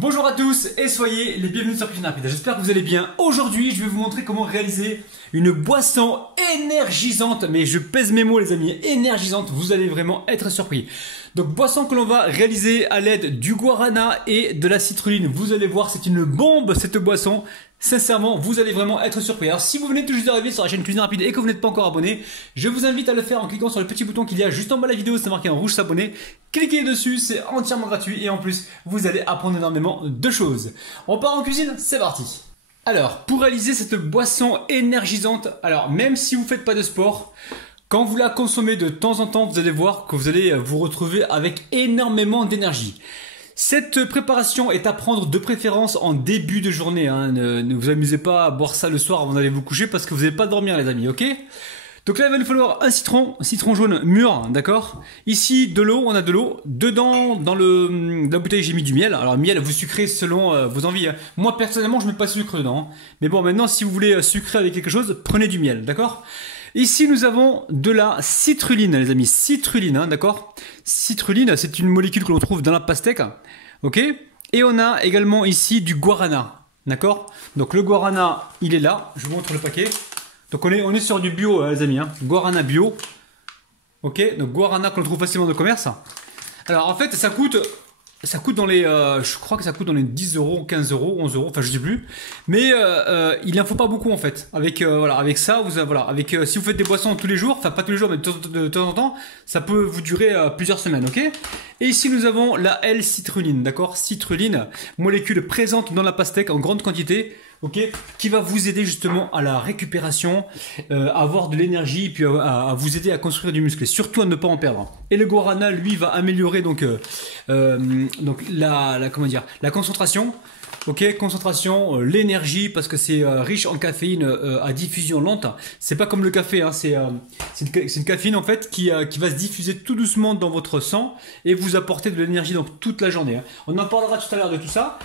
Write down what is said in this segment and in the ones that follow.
Bonjour à tous et soyez les bienvenus sur Cuisine Rapide. J'espère que vous allez bien. Aujourd'hui, je vais vous montrer comment réaliser une boisson énergisante. Mais je pèse mes mots les amis, énergisante. Vous allez vraiment être surpris. Donc boisson que l'on va réaliser à l'aide du guarana et de la citrulline. Vous allez voir, c'est une bombe cette boisson. Sincèrement, vous allez vraiment être surpris. Alors si vous venez tout juste d'arriver sur la chaîne Cuisine Rapide et que vous n'êtes pas encore abonné, je vous invite à le faire en cliquant sur le petit bouton qu'il y a juste en bas de la vidéo, c'est marqué en rouge s'abonner. Cliquez dessus, c'est entièrement gratuit et en plus, vous allez apprendre énormément de choses. On part en cuisine, c'est parti. Alors, pour réaliser cette boisson énergisante, alors même si vous ne faites pas de sport, quand vous la consommez de temps en temps, vous allez voir que vous allez vous retrouver avec énormément d'énergie. Cette préparation est à prendre de préférence en début de journée. Hein. Ne vous amusez pas à boire ça le soir avant d'aller vous coucher parce que vous n'allez pas dormir les amis, ok? Donc là il va nous falloir un citron jaune mûr, d'accord? Ici de l'eau, on a de l'eau. Dedans, dans la bouteille j'ai mis du miel. Alors miel vous sucrez selon vos envies. Hein. Moi personnellement je ne mets pas de sucre dedans. Hein. Mais bon maintenant si vous voulez sucrer avec quelque chose, prenez du miel, d'accord? Ici, nous avons de la citrulline, les amis. Citrulline, hein, d'accord? Citrulline, c'est une molécule que l'on trouve dans la pastèque. Ok? Et on a également ici du guarana. D'accord? Donc le guarana, il est là. Je vous montre le paquet. Donc on est sur du bio, les amis. Hein. Guarana bio. Ok? Donc guarana qu'on trouve facilement de commerce. Alors en fait, ça coûte dans les, je crois que ça coûte dans les 10 euros, 15 euros, 11 euros, enfin je sais plus. Mais il n'en faut pas beaucoup en fait. Avec voilà, avec ça, voilà, avec si vous faites des boissons tous les jours, enfin pas tous les jours, mais de temps en temps, ça peut vous durer plusieurs semaines, ok? Et ici nous avons la L-citrulline, d'accord? Citrulline, molécule présente dans la pastèque en grande quantité. Ok, qui va vous aider justement à la récupération, à avoir de l'énergie, puis à vous aider à construire du muscle, et surtout à ne pas en perdre. Et le guarana, lui, va améliorer donc la concentration. Ok, concentration, l'énergie, parce que c'est riche en caféine à diffusion lente. C'est pas comme le café, hein, c'est une caféine en fait qui va se diffuser tout doucement dans votre sang et vous apporter de l'énergie donc toute la journée. Hein. On en parlera tout à l'heure de tout ça.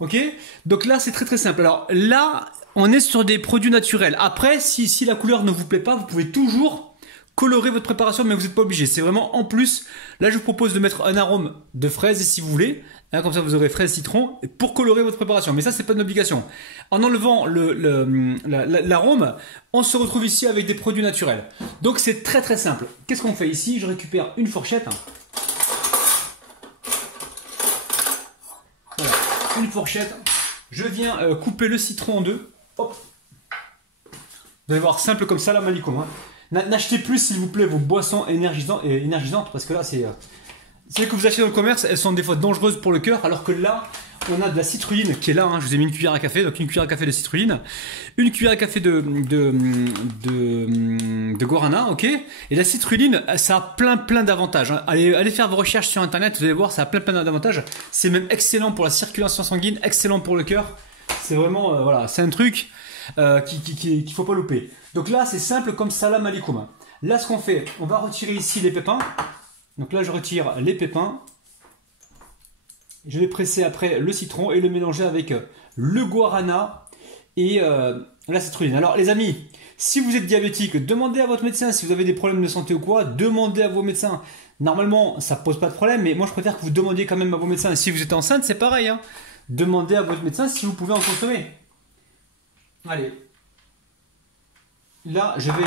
Ok, donc là c'est très simple. Alors là, on est sur des produits naturels. Après, si la couleur ne vous plaît pas, vous pouvez toujours colorer votre préparation, mais vous n'êtes pas obligé. C'est vraiment en plus. Là, je vous propose de mettre un arôme de fraise si vous voulez. Hein, comme ça, vous aurez fraise citron pour colorer votre préparation. Mais ça, c'est pas une obligation. En enlevant l'arôme, on se retrouve ici avec des produits naturels. Donc c'est très simple. Qu'est-ce qu'on fait ici? Je récupère une fourchette. Une fourchette, je viens couper le citron en deux. Hop. Vous allez voir, simple comme ça, la malicom. Hein. N'achetez plus, s'il vous plaît, vos boissons énergisantes, parce que là, c'est celles que vous achetez dans le commerce, elles sont des fois dangereuses pour le cœur, alors que là, on a de la citrulline qui est là. Hein. Je vous ai mis une cuillère à café, donc une cuillère à café de citrulline, une cuillère à café de guarana, ok. Et la citrulline, ça a plein d'avantages. Hein. Allez faire vos recherches sur internet, vous allez voir, ça a plein d'avantages. C'est même excellent pour la circulation sanguine, excellent pour le cœur. C'est vraiment, voilà, c'est un truc qu'il faut pas louper. Donc là, c'est simple comme salam alikoum. Là, ce qu'on fait, on va retirer ici les pépins. Donc là, je retire les pépins. Je vais presser après le citron et le mélanger avec le guarana et la citrulline. Alors les amis, si vous êtes diabétique, demandez à votre médecin. Si vous avez des problèmes de santé ou quoi, demandez à vos médecins. Normalement, ça ne pose pas de problème, mais moi je préfère que vous demandiez quand même à vos médecins. Et si vous êtes enceinte, c'est pareil. Hein. Demandez à votre médecin si vous pouvez en consommer. Allez. Là, je vais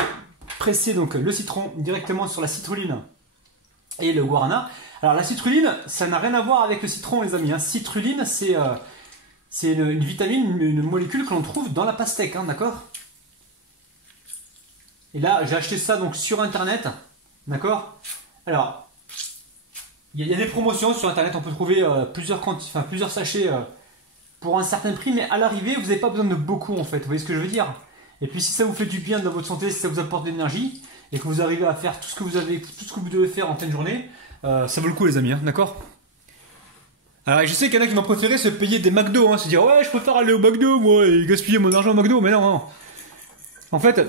presser donc le citron directement sur la citrulline et le guarana. Alors la citrulline, ça n'a rien à voir avec le citron les amis. Hein. Citrulline, c'est une vitamine, une molécule que l'on trouve dans la pastèque, hein, d'accord? Et là, j'ai acheté ça donc sur internet, d'accord? Alors, il y a des promotions sur internet, on peut trouver plusieurs sachets pour un certain prix, mais à l'arrivée, vous n'avez pas besoin de beaucoup en fait, vous voyez ce que je veux dire? Et puis si ça vous fait du bien dans votre santé, si ça vous apporte de l'énergie, et que vous arrivez à faire tout ce que vous devez faire en fin de journée, ça vaut le coup les amis, hein, d'accord? Alors je sais qu'il y en a qui vont préférer se payer des McDo, hein, se dire ouais je préfère aller au McDo moi et gaspiller mon argent au McDo, mais non. En fait,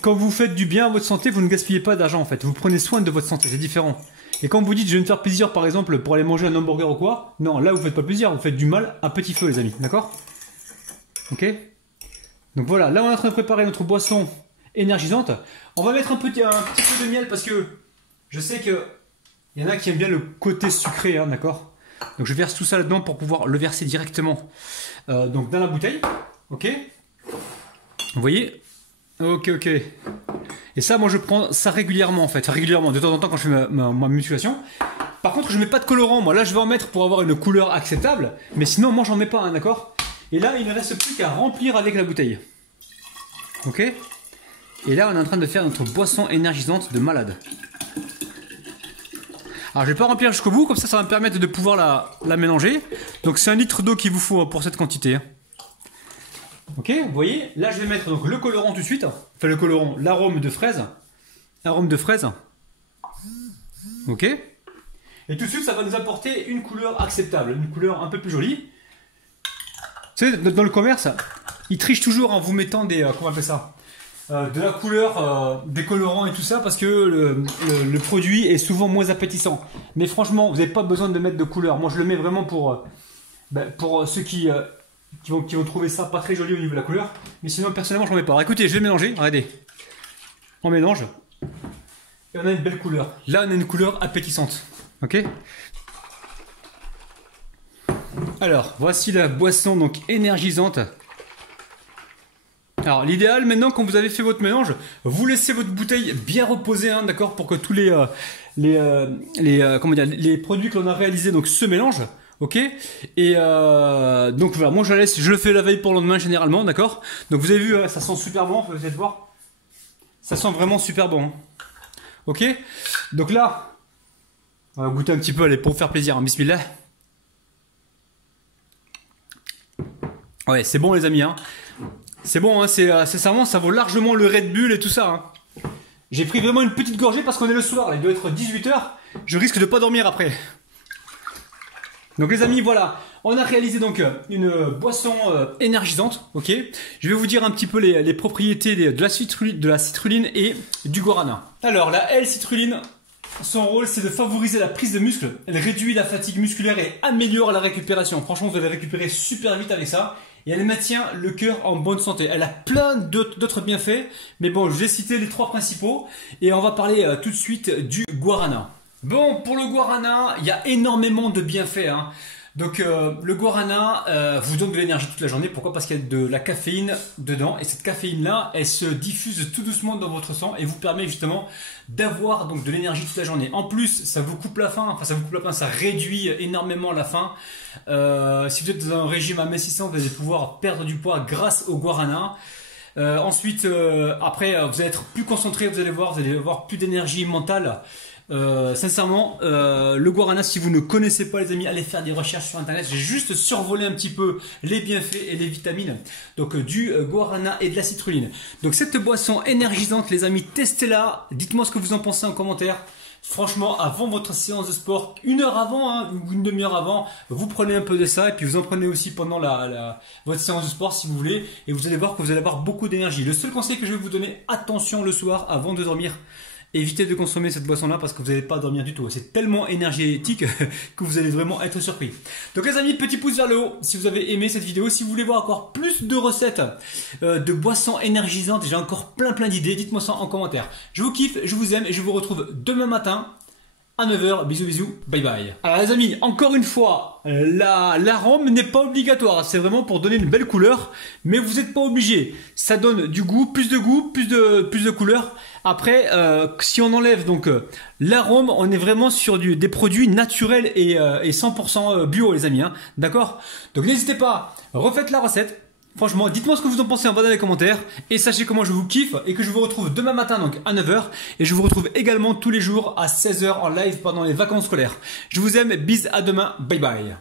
quand vous faites du bien à votre santé, vous ne gaspillez pas d'argent en fait, vous prenez soin de votre santé, c'est différent. Et quand vous dites je vais me faire plaisir par exemple pour aller manger un hamburger ou quoi, non là vous faites pas plaisir, vous faites du mal à petit feu les amis, d'accord? Ok? Donc voilà, là on est en train de préparer notre boisson énergisante. On va mettre un petit peu de miel parce que je sais que il y en a qui aiment bien le côté sucré, hein, d'accord? Donc je verse tout ça là-dedans pour pouvoir le verser directement donc dans la bouteille. Ok. Vous voyez? Ok, ok. Et ça, moi je prends ça régulièrement en fait. Enfin, régulièrement, de temps en temps quand je fais ma musculation. Par contre, je mets pas de colorant. Moi là, je vais en mettre pour avoir une couleur acceptable. Mais sinon, moi j'en mets pas, hein, d'accord? Et là, il ne reste plus qu'à remplir avec la bouteille. Ok? Et là, on est en train de faire notre boisson énergisante de malade. Alors, je vais pas remplir jusqu'au bout, comme ça va me permettre de pouvoir la mélanger. Donc, c'est 1 litre d'eau qu'il vous faut pour cette quantité. Ok, vous voyez? Là, je vais mettre donc, le colorant tout de suite. Enfin, le colorant, l'arôme de fraise. Arôme de fraise. Ok? Et tout de suite, ça va nous apporter une couleur acceptable, une couleur un peu plus jolie. Vous savez, dans le commerce, ils trichent toujours en vous mettant des... comment on appelle ça? De la couleur, des colorants et tout ça, parce que le produit est souvent moins appétissant. Mais franchement, vous n'avez pas besoin de mettre de couleur. Moi, je le mets vraiment pour ceux qui vont trouver ça pas très joli au niveau de la couleur. Mais sinon, personnellement, je n'en mets pas. Alors, écoutez, je vais mélanger. Regardez. On mélange. Et on a une belle couleur. Là, on a une couleur appétissante. Ok? Alors, voici la boisson donc énergisante. Alors, l'idéal maintenant, quand vous avez fait votre mélange, vous laissez votre bouteille bien reposer, hein, d'accord, pour que tous les produits que l'on a réalisés donc se mélangent. Ok? Et donc voilà, moi je la laisse, je le fais la veille pour le lendemain généralement, d'accord? Donc vous avez vu, ça sent super bon, vous allez voir. Ça sent vraiment super bon. Hein. Ok? Donc là, on va goûter un petit peu, allez, pour vous faire plaisir, hein, bismillah. Ouais, c'est bon les amis, hein. C'est bon, hein, sincèrement, ça vaut largement le Red Bull et tout ça. Hein. J'ai pris vraiment une petite gorgée parce qu'on est le soir, là, il doit être 18 h. Je risque de pas dormir après. Donc les amis, voilà, on a réalisé donc une boisson énergisante, ok. Je vais vous dire un petit peu les propriétés de la citrulline et du guarana. Alors la L-citrulline, son rôle c'est de favoriser la prise de muscle, elle réduit la fatigue musculaire et améliore la récupération. Franchement, vous allez récupérer super vite avec ça. Et elle maintient le cœur en bonne santé. Elle a plein d'autres bienfaits, mais bon, je vais citer les 3 principaux et on va parler tout de suite du guarana. Bon, pour le guarana, il y a énormément de bienfaits. Hein. Donc le guarana vous donne de l'énergie toute la journée. Pourquoi? Parce qu'il y a de la caféine dedans et cette caféine-là, elle se diffuse tout doucement dans votre sang et vous permet justement d'avoir donc de l'énergie toute la journée. En plus, ça vous coupe la faim. Enfin, ça vous coupe la faim, ça réduit énormément la faim. Si vous êtes dans un régime amincissant, vous allez pouvoir perdre du poids grâce au guarana. Ensuite, après, vous allez être plus concentré. Vous allez avoir plus d'énergie mentale. Sincèrement, le guarana, si vous ne connaissez pas les amis, allez faire des recherches sur internet. J'ai juste survolé un petit peu les bienfaits et les vitamines donc du guarana et de la citrulline. Donc cette boisson énergisante les amis, testez-la, dites-moi ce que vous en pensez en commentaire. Franchement, avant votre séance de sport, 1 heure avant, hein, ou une demi-heure avant, vous prenez un peu de ça et puis vous en prenez aussi pendant votre séance de sport si vous voulez et vous allez voir que vous allez avoir beaucoup d'énergie. Le seul conseil que je vais vous donner, attention le soir avant de dormir. Évitez de consommer cette boisson-là parce que vous n'allez pas dormir du tout. C'est tellement énergétique que vous allez vraiment être surpris. Donc les amis, petit pouce vers le haut si vous avez aimé cette vidéo. Si vous voulez voir encore plus de recettes de boissons énergisantes, j'ai encore plein d'idées. Dites-moi ça en commentaire. Je vous kiffe, je vous aime et je vous retrouve demain matin à 9 h. Bisous, bye bye. Alors les amis, encore une fois, l'arôme n'est pas obligatoire. C'est vraiment pour donner une belle couleur, mais vous n'êtes pas obligé. Ça donne du goût, plus de couleur. Après, si on enlève donc l'arôme, on est vraiment sur des produits naturels et 100% bio les amis. Hein, d'accord? Donc n'hésitez pas, refaites la recette. Franchement, dites-moi ce que vous en pensez en bas dans les commentaires et sachez comment je vous kiffe et que je vous retrouve demain matin donc à 9 h et je vous retrouve également tous les jours à 16 h en live pendant les vacances scolaires. Je vous aime, bis, à demain, bye bye.